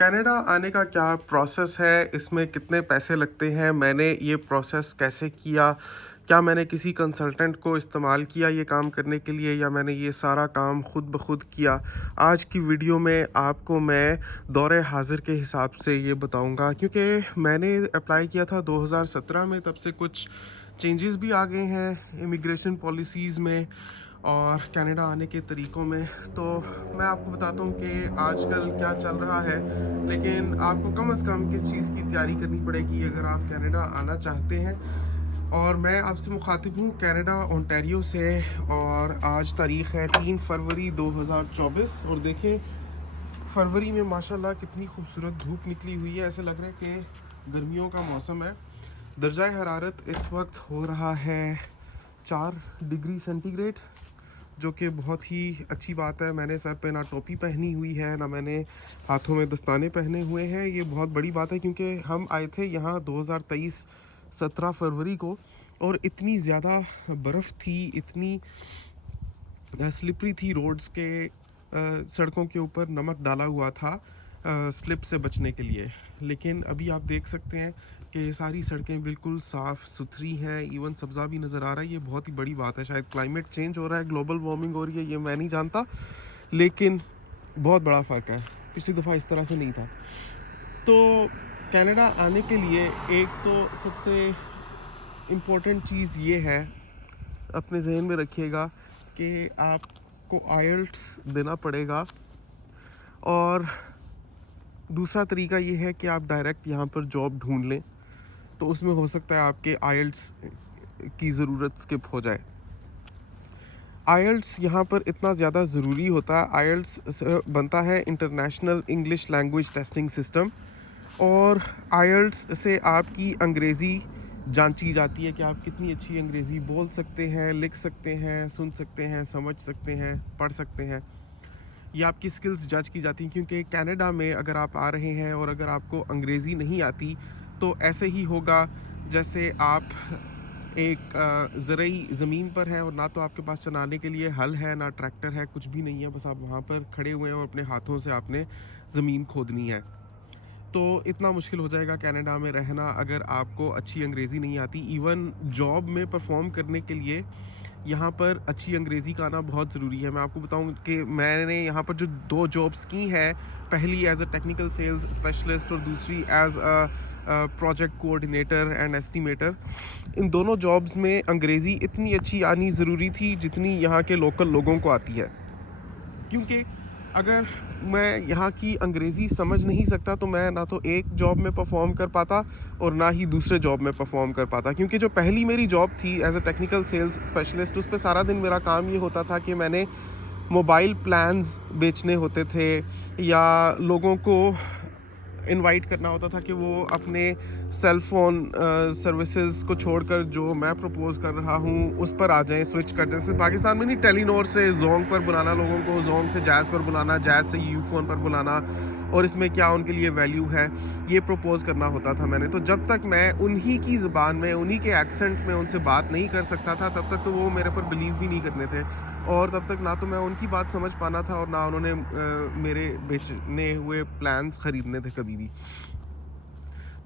Canada आने का क्या प्रोसेस है? इसमें कितने पैसे लगते हैं? मैंने ये प्रोसेस कैसे किया? क्या मैंने किसी कंसल्टेंट को इस्तेमाल किया ये काम करने के लिए या मैंने ये सारा काम खुद ब खुद किया? आज की वीडियो में आपको मैं दौरे हाज़िर के हिसाब से ये बताऊँगा क्योंकि मैंने अप्लाई किया था 2017 में, तब से कुछ चेंजेस भी आ गए हैं इमिग्रेशन पॉलिसीज़ में और कनाडा आने के तरीक़ों में। तो मैं आपको बताता हूँ कि आजकल क्या चल रहा है, लेकिन आपको कम से कम किस चीज़ की तैयारी करनी पड़ेगी अगर आप कनाडा आना चाहते हैं। और मैं आपसे मुखातिब हूँ कनाडा ओंटारियो से और आज तारीख़ है 3 फरवरी 2024 और देखें फरवरी में माशाल्लाह कितनी खूबसूरत धूप निकली हुई है। ऐसे लग रहा है कि गर्मियों का मौसम है। दर्जाए हरारत इस वक्त हो रहा है 4 डिग्री सेंटीग्रेड, जो कि बहुत ही अच्छी बात है। मैंने सर पे ना टोपी पहनी हुई है, ना मैंने हाथों में दस्ताने पहने हुए हैं। ये बहुत बड़ी बात है क्योंकि हम आए थे यहाँ 2023 17 फरवरी को और इतनी ज़्यादा बर्फ़ थी, इतनी स्लिपरी थी रोड्स के, सड़कों के ऊपर नमक डाला हुआ था स्लिप से बचने के लिए। लेकिन अभी आप देख सकते हैं कि सारी सड़कें बिल्कुल साफ़ सुथरी हैं, इवन सब्ज़ा भी नज़र आ रहा है। ये बहुत ही बड़ी बात है। शायद क्लाइमेट चेंज हो रहा है, ग्लोबल वार्मिंग हो रही है, ये मैं नहीं जानता, लेकिन बहुत बड़ा फ़र्क है। पिछली दफ़ा इस तरह से नहीं था। तो कनाडा आने के लिए एक तो सबसे इम्पोर्टेंट चीज़ ये है, अपने जहन में रखिएगा कि आपको आईएलटीएस देना पड़ेगा। और दूसरा तरीका ये है कि आप डायरेक्ट यहाँ पर जॉब ढूंढ लें, तो उसमें हो सकता है आपके आईएलटीएस की ज़रूरत स्किप हो जाए। आईएलटीएस यहाँ पर इतना ज़्यादा ज़रूरी होता है। आईएलटीएस बनता है international English language testing system, और आईएलटीएस से आपकी अंग्रेज़ी जांची जाती है कि आप कितनी अच्छी अंग्रेज़ी बोल सकते हैं, लिख सकते हैं, सुन सकते हैं, समझ सकते हैं, पढ़ सकते हैं। ये आपकी स्किल्स जज की जाती हैं क्योंकि कनाडा में अगर आप आ रहे हैं और अगर आपको अंग्रेज़ी नहीं आती तो ऐसे ही होगा जैसे आप एक ज़रई ज़मीन पर हैं और ना तो आपके पास चलाने के लिए हल है, ना ट्रैक्टर है, कुछ भी नहीं है, बस आप वहाँ पर खड़े हुए हैं और अपने हाथों से आपने ज़मीन खोदनी है। तो इतना मुश्किल हो जाएगा कनाडा में रहना अगर आपको अच्छी अंग्रेज़ी नहीं आती। इवन जॉब में परफॉर्म करने के लिए यहाँ पर अच्छी अंग्रेज़ी का आना बहुत ज़रूरी है। मैं आपको बताऊँ कि मैंने यहाँ पर जो 2 जॉब्स की हैं, पहली as a technical sales specialist और दूसरी as a project coordinator and estimator. इन दोनों जॉब्स में अंग्रेज़ी इतनी अच्छी आनी ज़रूरी थी जितनी यहाँ के लोकल लोगों को आती है, क्योंकि अगर मैं यहाँ की अंग्रेज़ी समझ नहीं सकता तो मैं ना तो एक जॉब में परफॉर्म कर पाता और ना ही दूसरे जॉब में परफॉर्म कर पाता। क्योंकि जो पहली मेरी जॉब थी as a technical sales specialist, उस पे सारा दिन मेरा काम ये होता था कि मैंने मोबाइल प्लान्स बेचने होते थे या लोगों को इनवाइट करना होता था कि वो अपने सेल फ़ोन सर्विसेज को छोड़कर जो मैं प्रपोज़ कर रहा हूँ उस पर आ जाएं, स्विच कर जाएं। जैसे पाकिस्तान में नहीं, टेलीनॉर से जोंग पर बुलाना लोगों को, जोंग से जैज़ पर बुलाना, जैज़ से यूफोन पर बुलाना और इसमें क्या उनके लिए वैल्यू है, ये प्रपोज़ करना होता था मैंने। तो जब तक मैं उन्हीं की ज़बान में, उन्हीं के एक्सेंट में उनसे बात नहीं कर सकता था, तब तक तो वो मेरे पर बिलीव भी नहीं करने थे और तब तक ना तो मैं उनकी बात समझ पाना था और ना उन्होंने मेरे बेचने हुए प्लान्स ख़रीदने थे कभी भी।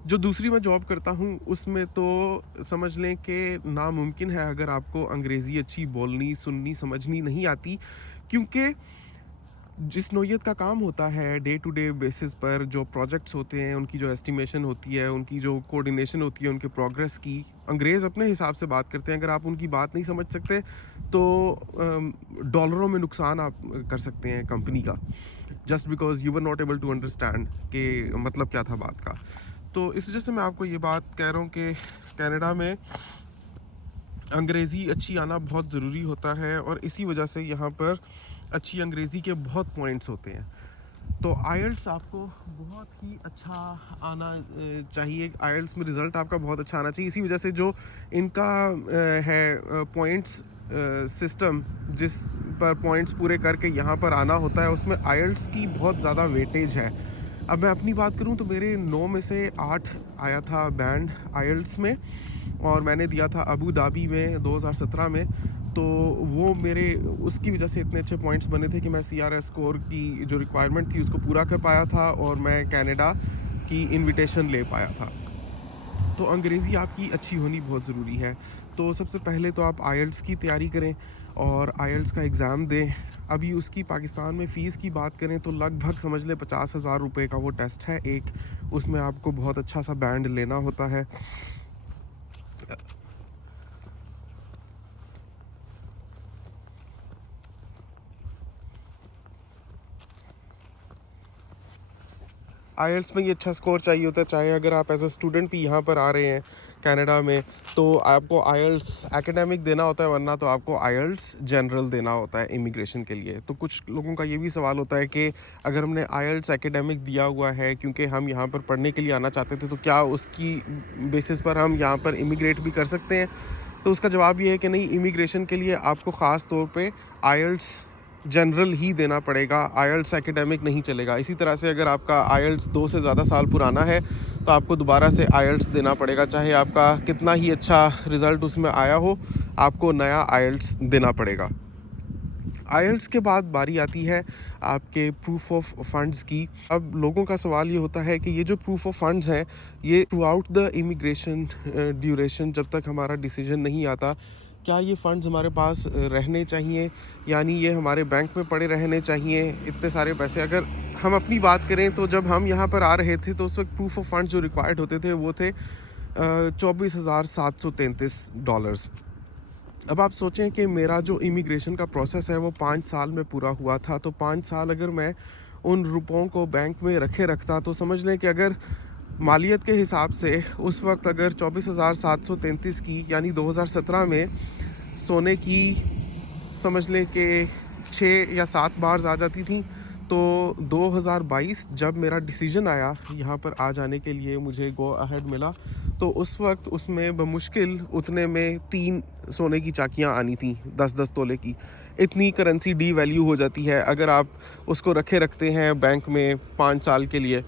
जो दूसरी मैं जॉब करता हूँ उसमें तो समझ लें कि नामुमकिन है अगर आपको अंग्रेज़ी अच्छी बोलनी, सुननी, समझनी नहीं आती, क्योंकि जिस नौइयत का काम होता है डे टू डे बेसिस पर, जो प्रोजेक्ट्स होते हैं उनकी जो एस्टिमेशन होती है, उनकी जो कोऑर्डिनेशन होती है उनके प्रोग्रेस की, अंग्रेज़ अपने हिसाब से बात करते हैं। अगर आप उनकी बात नहीं समझ सकते तो डॉलरों में नुकसान आप कर सकते हैं कंपनी का, just because you were not able to understand कि मतलब क्या था बात का। तो इस वजह से मैं आपको ये बात कह रहा हूँ कि कनाडा में अंग्रेज़ी अच्छी आना बहुत ज़रूरी होता है और इसी वजह से यहाँ पर अच्छी अंग्रेज़ी के बहुत पॉइंट्स होते हैं। तो आईएलटीएस आपको बहुत ही अच्छा आना चाहिए। आईएलटीएस में रिज़ल्ट आपका बहुत अच्छा आना चाहिए। इसी वजह से जो इनका है पॉइंट्स सिस्टम, जिस पर पॉइंट्स पूरे करके यहाँ पर आना होता है, उसमें आईएलटीएस की बहुत ज़्यादा वेटेज है। अब मैं अपनी बात करूँ तो मेरे 9 में से 8 आया था बैंड आईएलटीएस में और मैंने दिया था अबू धाबी में 2017 में। तो वो मेरे उसकी वजह से इतने अच्छे पॉइंट्स बने थे कि मैं CRS स्कोर की जो रिक्वायरमेंट थी उसको पूरा कर पाया था और मैं कनाडा की इनविटेशन ले पाया था। तो अंग्रेज़ी आपकी अच्छी होनी बहुत ज़रूरी है। तो सबसे पहले तो आप आईएलटीएस की तैयारी करें और आईएलटीएस का एग्ज़ाम दें। अभी उसकी पाकिस्तान में फ़ीस की बात करें तो लगभग समझ लें 50,000 रुपये का वो टेस्ट है एक, उसमें आपको बहुत अच्छा सा बैंड लेना होता है। आईएलटीएस में ये अच्छा स्कोर चाहिए होता है, चाहे अगर आप एज अ स्टूडेंट भी यहाँ पर आ रहे हैं कनाडा में तो आपको आईएलटीएस एकेडमिक देना होता है, वरना तो आपको आईएलटीएस जनरल देना होता है इमिग्रेशन के लिए। तो कुछ लोगों का ये भी सवाल होता है कि अगर हमने आईएलटीएस एकेडमिक दिया हुआ है क्योंकि हम यहाँ पर पढ़ने के लिए आना चाहते थे, तो क्या उसकी बेसिस पर हम यहाँ पर इमिग्रेट भी कर सकते हैं? तो उसका जवाब ये है कि नहीं, इमिग्रेशन के लिए आपको ख़ास तौर पे आईएलटीएस जनरल ही देना पड़ेगा, आईएलटीएस एकेडमिक नहीं चलेगा। इसी तरह से अगर आपका आईएलटीएस 2 से ज़्यादा साल पुराना है तो आपको दोबारा से आईएलटीएस देना पड़ेगा, चाहे आपका कितना ही अच्छा रिज़ल्ट उसमें आया हो, आपको नया आईएलटीएस देना पड़ेगा। आईएलटीएस के बाद बारी आती है आपके प्रूफ ऑफ फंड्स की। अब लोगों का सवाल ये होता है कि ये जो प्रूफ ऑफ फंड्स हैं ये through out the immigration duration, जब तक हमारा डिसीजन नहीं आता, क्या ये फ़ंड्स हमारे पास रहने चाहिए, यानी ये हमारे बैंक में पड़े रहने चाहिए इतने सारे पैसे? अगर हम अपनी बात करें तो जब हम यहाँ पर आ रहे थे तो उस वक्त प्रूफ ऑफ फंड्स जो रिक्वायर्ड होते थे वो थे $24,733। अब आप सोचें कि मेरा जो इमिग्रेशन का प्रोसेस है वो 5 साल में पूरा हुआ था, तो 5 साल अगर मैं उन रुपयों को बैंक में रखे रखता तो समझ लें कि अगर मालियत के हिसाब से उस वक्त अगर 24,733 की, यानी 2017 में सोने की समझ लें कि 6 या 7 बार्स आ जाती थी, तो 2022 जब मेरा डिसीजन आया यहाँ पर आ जाने के लिए, मुझे गो अहेड मिला, तो उस वक्त उसमें बमुश्किल उतने में 3 सोने की चाकियाँ आनी थी 10-10 तोले की। इतनी करेंसी डी वैल्यू हो जाती है अगर आप उसको रखे रखते हैं बैंक में 5 साल के लिए।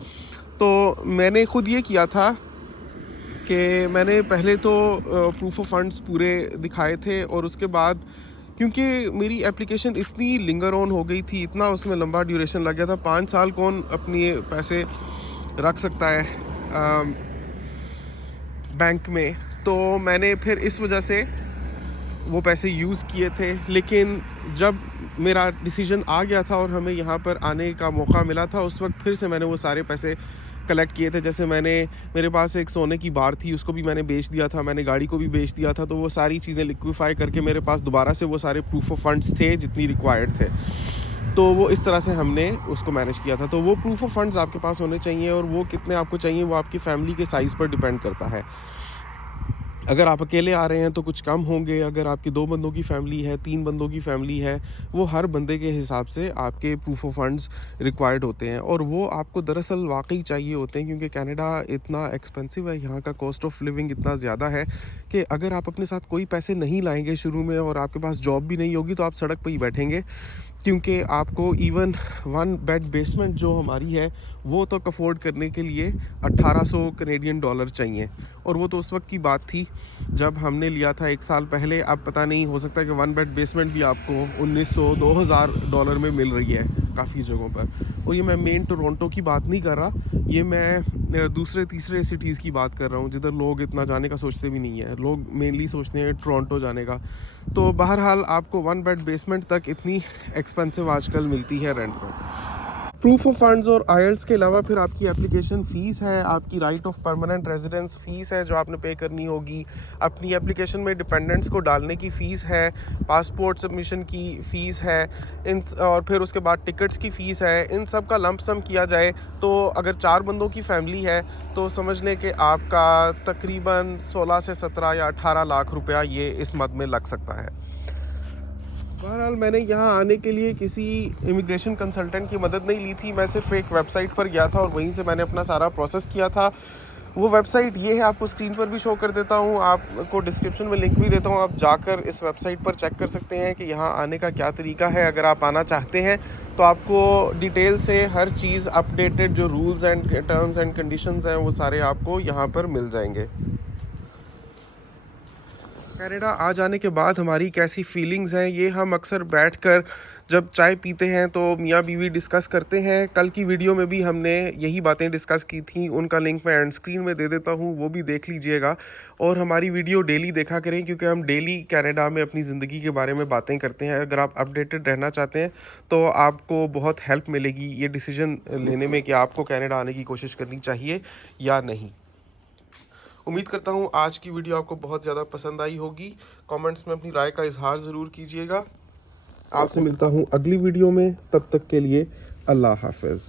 तो मैंने ख़ुद ये किया था कि मैंने पहले तो प्रूफ ऑफ फंड्स पूरे दिखाए थे और उसके बाद क्योंकि मेरी एप्लीकेशन इतनी लिंगर ऑन हो गई थी, इतना उसमें लंबा ड्यूरेशन लग गया था, 5 साल कौन अपने पैसे रख सकता है बैंक में, तो मैंने फिर इस वजह से वो पैसे यूज़ किए थे। लेकिन जब मेरा डिसीजन आ गया था और हमें यहाँ पर आने का मौका मिला था, उस वक्त फिर से मैंने वो सारे पैसे कलेक्ट किए थे। जैसे मेरे पास एक सोने की बार थी, उसको भी मैंने बेच दिया था, मैंने गाड़ी को भी बेच दिया था, तो वो सारी चीज़ें लिक्विफाई करके मेरे पास दोबारा से वो सारे प्रूफ ऑफ फंड्स थे जितनी रिक्वायर्ड थे। तो वो इस तरह से हमने उसको मैनेज किया था। तो वो प्रूफ ऑफ फंड्स आपके पास होने चाहिए और वो कितने आपको चाहिए वो आपकी फ़ैमिली के साइज़ पर डिपेंड करता है। अगर आप अकेले आ रहे हैं तो कुछ कम होंगे, अगर आपकी 2 बंदों की फ़ैमिली है, 3 बंदों की फ़ैमिली है, वो हर बंदे के हिसाब से आपके प्रूफ ऑफ फंड्स रिक्वायर्ड होते हैं और वो आपको दरअसल वाकई चाहिए होते हैं, क्योंकि कनाडा इतना एक्सपेंसिव है, यहाँ का कॉस्ट ऑफ लिविंग इतना ज़्यादा है कि अगर आप अपने साथ कोई पैसे नहीं लाएंगे शुरू में और आपके पास जॉब भी नहीं होगी तो आप सड़क पर ही बैठेंगे, क्योंकि आपको इवन 1 बेड बेसमेंट जो हमारी है वो तो अफोर्ड करने के लिए 1800 कनेडियन डॉलर चाहिए, और वो तो उस वक्त की बात थी जब हमने लिया था 1 साल पहले। अब पता नहीं, हो सकता है कि 1 बेड बेसमेंट भी आपको 1900-2000 डॉलर में मिल रही है काफ़ी जगहों पर। और ये मैं मेन टोरंटो की बात नहीं कर रहा, ये मैं दूसरे तीसरे सिटीज़ की बात कर रहा हूँ जिधर लोग इतना जाने का सोचते भी नहीं है, लोग मेनली सोचते हैं टोरंटो जाने का। तो बहरहाल आपको 1 बेड बेसमेंट तक इतनी एक्सपेंसिव आजकल मिलती है रेंट पर। प्रूफ ऑफ फंड्स और आईएलटीएस के अलावा फिर आपकी एप्लीकेशन फ़ीस है, आपकी right of permanent residence fees है जो आपने पे करनी होगी, अपनी एप्लीकेशन में डिपेंडेंट्स को डालने की फ़ीस है, पासपोर्ट सबमिशन की फ़ीस है, और फिर उसके बाद टिकट्स की फ़ीस है। इन सब का लंप सम किया जाए तो अगर 4 बंदों की फ़ैमिली है तो समझ लें कि आपका तकरीबन 16 से 17 या 18 लाख रुपया ये इस मद में लग सकता है। बहरहाल मैंने यहाँ आने के लिए किसी इमिग्रेशन कंसल्टेंट की मदद नहीं ली थी, मैं सिर्फ एक वेबसाइट पर गया था और वहीं से मैंने अपना सारा प्रोसेस किया था। वो वेबसाइट ये है, आपको स्क्रीन पर भी शो कर देता हूँ, आपको डिस्क्रिप्शन में लिंक भी देता हूँ, आप जाकर इस वेबसाइट पर चेक कर सकते हैं कि यहाँ आने का क्या तरीका है। अगर आप आना चाहते हैं तो आपको डिटेल से हर चीज़ अपडेटेड, जो rules and terms and conditions हैं वो सारे आपको यहाँ पर मिल जाएंगे। कनाडा आ जाने के बाद हमारी कैसी फीलिंग्स हैं, ये हम अक्सर बैठकर जब चाय पीते हैं तो मियाँ बीवी डिस्कस करते हैं। कल की वीडियो में भी हमने यही बातें डिस्कस की थी, उनका लिंक मैं एंड स्क्रीन में दे देता हूँ, वो भी देख लीजिएगा। और हमारी वीडियो डेली देखा करें, क्योंकि हम डेली कनाडा में अपनी ज़िंदगी के बारे में बातें करते हैं। अगर आप अपडेटेड रहना चाहते हैं तो आपको बहुत हेल्प मिलेगी ये डिसीजन लेने में कि आपको कनाडा आने की कोशिश करनी चाहिए या नहीं। उम्मीद करता हूँ आज की वीडियो आपको बहुत ज़्यादा पसंद आई होगी। कमेंट्स में अपनी राय का इजहार ज़रूर कीजिएगा। आपसे मिलता हूँ अगली वीडियो में, तब तक के लिए अल्लाह हाफ़िज़।